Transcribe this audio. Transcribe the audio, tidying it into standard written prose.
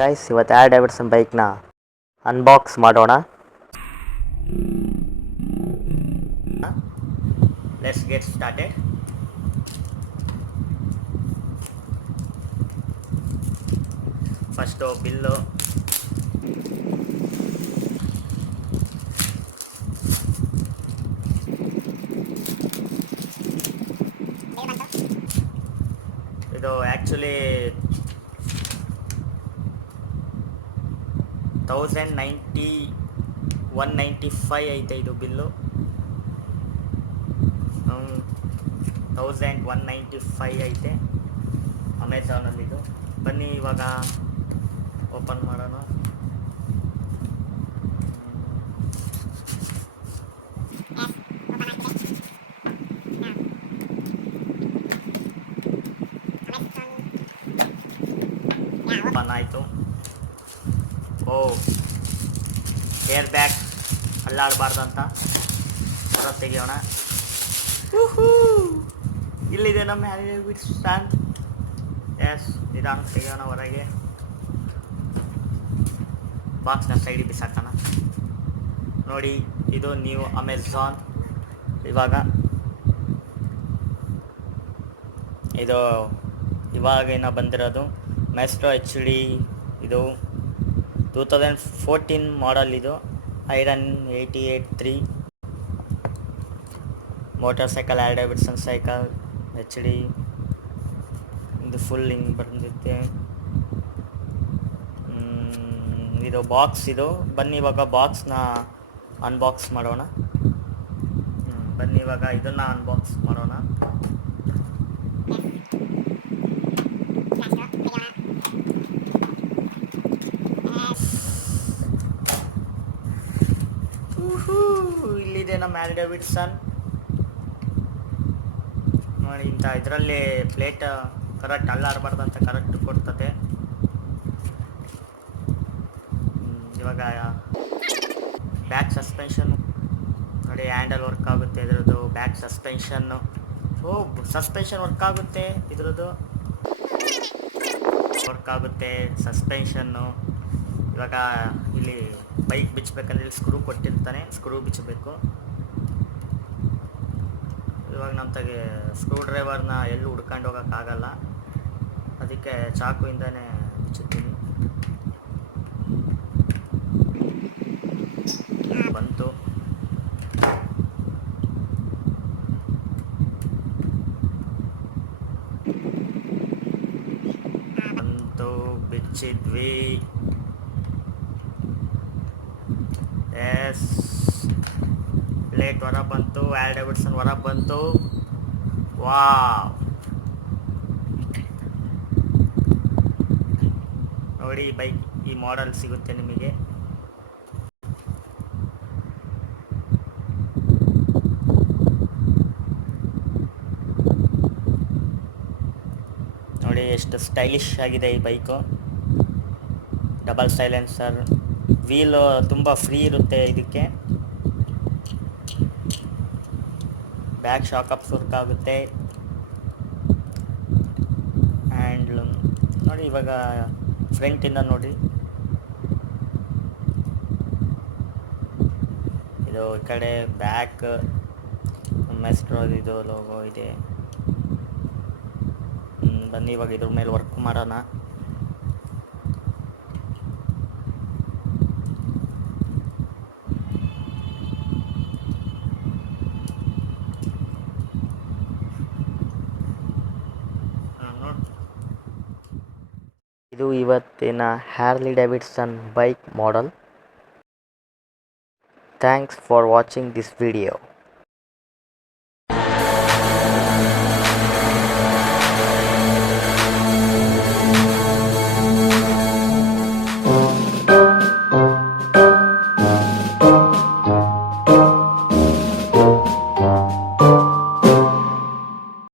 Guys, ಇವತ್ತು R Davidson ಬೈಕ್ನ unbox ಮಾಡೋಣ. Let's get started. First bill, ಇದು ಆ್ಯಕ್ಚುಲಿ 195 ಐತೆ ಇದು ಬಿಲ್ಲು. 1195 ಐತೆ ಅಮೆಝಾನಲ್ಲಿದು. ಬನ್ನಿ ಇವಾಗ ಓಪನ್ ಮಾಡೋಣ. ಓಪನ್ ಆಯಿತು. ಓ, ಏರ್ ಬ್ಯಾಗ್ ಅಲ್ಲಾಡಬಾರ್ದಂತ ಹೊರ ತೆಗೆಯೋಣ. ಇಲ್ಲಿದೆ ನಮ್ಮ ಹ್ಯಾರಿ ಡೇವಿಡ್ಸನ್. ಎಸ್, ನಿಧಾನ ತೆಗೆಯೋಣ ಹೊರಗೆ. ಬಾಕ್ಸ್ನ ಸೈಡಿಗೆ ಬಿಸಾಕೋಣ. ನೋಡಿ, ಇದು ನ್ಯೂ ಅಮೆಝಾನ್. ಇವಾಗಿನ ಬಂದಿರೋದು ಮೆಸ್ಟ್ರೋ HD. ಇದು 2014 ಮಾಡಲ್. ಇದು ಐರನ್ 88.3 ಮೋಟರ್ ಸೈಕಲ್, ಆರ್ ಡೇವಿಡ್ಸನ್ ಸೈಕಲ್ HD. ಇದು ಫುಲ್ ಹಿಂಗೆ ಬಂದಿರುತ್ತೆ. ಇದು ಬಾಕ್ಸ್. ಇದು ಬನ್ನಿ ಇವಾಗ ಬಾಕ್ಸ್ನ ಅನ್ಬಾಕ್ಸ್ ಮಾಡೋಣ. ಬನ್ನಿ ಇವಾಗ ಇದನ್ನು ಅನ್ಬಾಕ್ಸ್ ಮಾಡೋಣ. ಇಲ್ಲಿದೆ ನಮ್ಮ ಹ್ಯಾರಿ ಡೇವಿಡ್ಸನ್. ನೋಡಿ, ಇಂಥ ಇದರಲ್ಲಿ ಪ್ಲೇಟ್ ಕರೆಕ್ಟ್ ಅಲ್ಲಾಡಬಾರ್ದಂತ ಕರೆಕ್ಟ್ ಕೊಡ್ತದೆ. ಇವಾಗ ಬ್ಯಾಕ್ ಸಸ್ಪೆನ್ಷನ್ನು ನೋಡಿ, ಹ್ಯಾಂಡಲ್ ವರ್ಕ್ ಆಗುತ್ತೆ ಇದ್ರದ್ದು. ಬ್ಯಾಕ್ ಸಸ್ಪೆನ್ಷನ್ನು, ಸಸ್ಪೆನ್ಷನ್ ವರ್ಕ್ ಆಗುತ್ತೆ ಇದ್ರದ್ದು, ವರ್ಕ್ ಆಗುತ್ತೆ ಸಸ್ಪೆನ್ಷನ್ನು. ಇವಾಗ ಇಲ್ಲಿ ಬೈಕ್ ಬಿಚ್ಚಬೇಕಂದ್ರೆ ಇಲ್ಲಿ ಸ್ಕ್ರೂ ಕೊಟ್ಟಿರ್ತಾನೆ, ಸ್ಕ್ರೂ ಬಿಚ್ಚಬೇಕು. ಇವಾಗ ನಮ್ಗೆ ಸ್ಕ್ರೂ ಡ್ರೈವರ್ನ ಎಲ್ಲೂ ಹುಡ್ಕೊಂಡು ಹೋಗೋಕ್ಕಾಗಲ್ಲ, ಅದಕ್ಕೆ ಚಾಕುಯಿಂದನೇ ಬಿಚ್ಚುತ್ತೀನಿ. ಬಂತು. ಬಿಚ್ಚಿದ್ವಿ. ಎಸ್, ಪ್ಲೇಟ್ ಹೊರ ಬಂತು, ಆರ್ ಡೇವಿಡ್ಸನ್ ಹೊರ ಬಂತು. ವಾವ್, ನೋಡಿ ಬೈಕ್ ಈ ಮಾಡೆಲ್ ಸಿಗುತ್ತೆ ನಿಮಗೆ. ನೋಡಿ ಎಷ್ಟು ಸ್ಟೈಲಿಶ್ ಆಗಿದೆ ಈ ಬೈಕು. ಡಬಲ್ ಸೈಲೆನ್ಸರ್, ವೀಲು ತುಂಬ ಫ್ರೀ ಇರುತ್ತೆ ಇದಕ್ಕೆ. ಬ್ಯಾಕ್ ಶಾಕ್ ಅಬ್ಸರ್ವ್ ಆಗುತ್ತೆ. ಹ್ಯಾಂಡ್ಲ್ ನೋಡಿ, ಇವಾಗ ಫ್ರಂಟಿಂದ ನೋಡಿ, ಇದು ಈ ಕಡೆ ಬ್ಯಾಕ್ ಮೆಸ್ಟ್ರೋ ಇದು ಲೋಗೋ ಇದೆ. ಬನ್ನಿ ಇವಾಗ ಇದ್ರ ಮೇಲೆ ವರ್ಕ್ ಮಾಡೋಣ. ಇದು ಇವತ್ತಿನ Harley Davidson bike model. Thanks for watching this video.